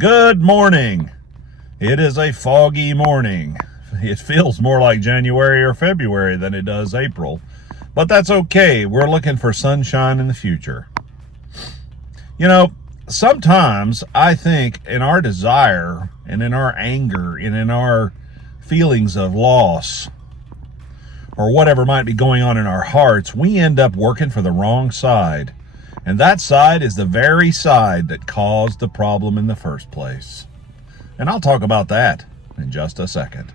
Good morning. It is a foggy morning. It feels more like January or February than it does April, but that's okay. We're looking for sunshine in the future. You know, sometimes I think in our desire and in our anger and in our feelings of loss or whatever might be going on in our hearts, we end up working for the wrong side. And that side is the very side that caused the problem in the first place. And I'll talk about that in just a second.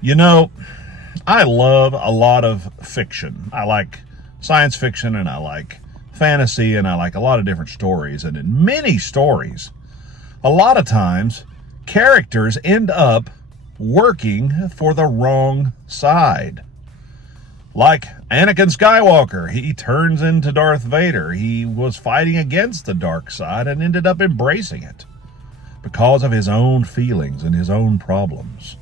You know, I love a lot of fiction. I like science fiction and I like fantasy and I like a lot of different stories. And in many stories, a lot of times, characters end up working for the wrong side. Like Anakin Skywalker, he turns into Darth Vader. He was fighting against the dark side and ended up embracing it because of his own feelings and his own problems.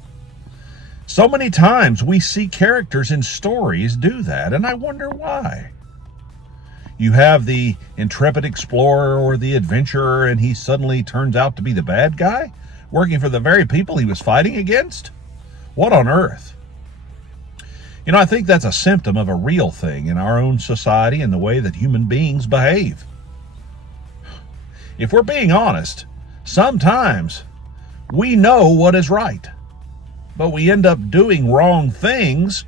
So many times we see characters in stories do that, and I wonder why. You have the intrepid explorer or the adventurer, and he suddenly turns out to be the bad guy, working for the very people he was fighting against? What on earth? You know, I think that's a symptom of a real thing in our own society and the way that human beings behave. If we're being honest, sometimes we know what is right, but we end up doing wrong things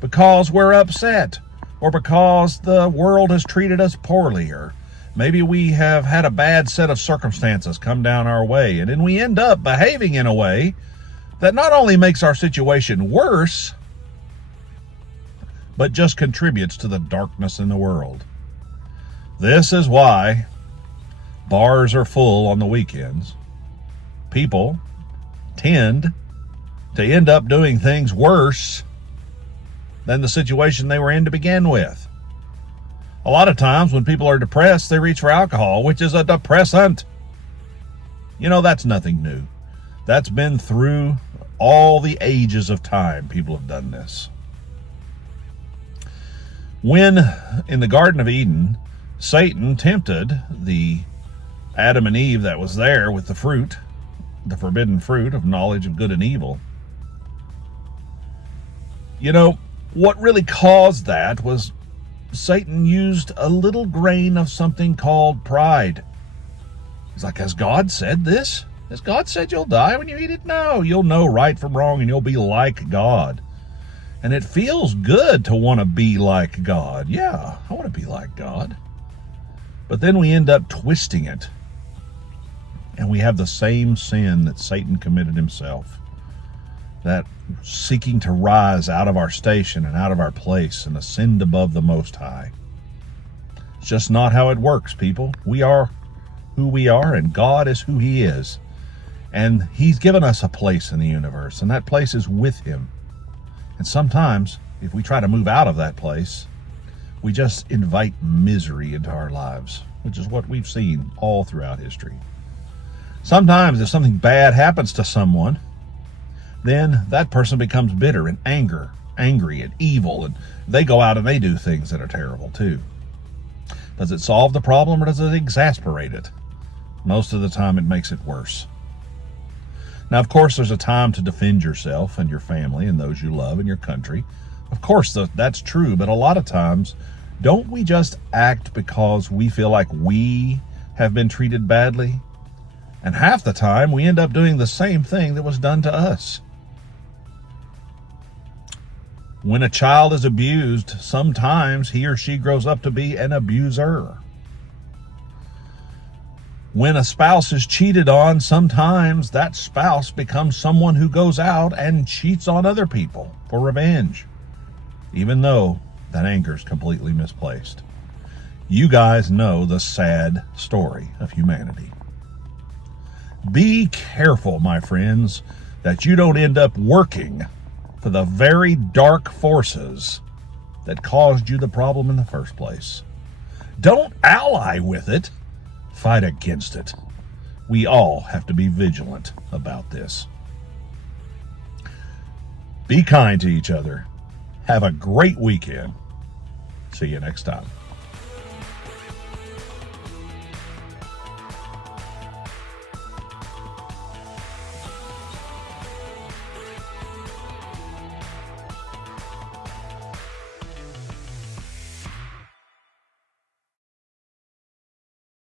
because we're upset, or because the world has treated us poorly, or maybe we have had a bad set of circumstances come down our way, and then we end up behaving in a way that not only makes our situation worse, but just contributes to the darkness in the world. This is why bars are full on the weekends. People tend to end up doing things worse than the situation they were in to begin with. A lot of times when people are depressed, they reach for alcohol, which is a depressant. You know, that's nothing new. That's been through all the ages of time. People have done this. When in the Garden of Eden, Satan tempted the Adam and Eve that was there with the fruit, the forbidden fruit of knowledge of good and evil, you know, what really caused that was Satan used a little grain of something called pride. He's like, has God said this? Has God said you'll die when you eat it? No, you'll know right from wrong and you'll be like God. And it feels good to want to be like God. Yeah, I want to be like God. But then we end up twisting it. And we have the same sin that Satan committed himself. That seeking to rise out of our station and out of our place and ascend above the Most High. It's just not how it works, people. We are who we are, and God is who He is. And He's given us a place in the universe, and that place is with Him. And sometimes, if we try to move out of that place, we just invite misery into our lives, which is what we've seen all throughout history. Sometimes, if something bad happens to someone, then that person becomes bitter and angry and evil, and they go out and they do things that are terrible too. Does it solve the problem or does it exasperate it? Most of the time it makes it worse. Now, of course, there's a time to defend yourself and your family and those you love and your country. Of course, that's true, but a lot of times, don't we just act because we feel like we have been treated badly? And half the time, we end up doing the same thing that was done to us. When a child is abused, sometimes he or she grows up to be an abuser. When a spouse is cheated on, sometimes that spouse becomes someone who goes out and cheats on other people for revenge, even though that anger is completely misplaced. You guys know the sad story of humanity. Be careful, my friends, that you don't end up working for the very dark forces that caused you the problem in the first place. Don't ally with it. Fight against it. We all have to be vigilant about this. Be kind to each other. Have a great weekend. See you next time.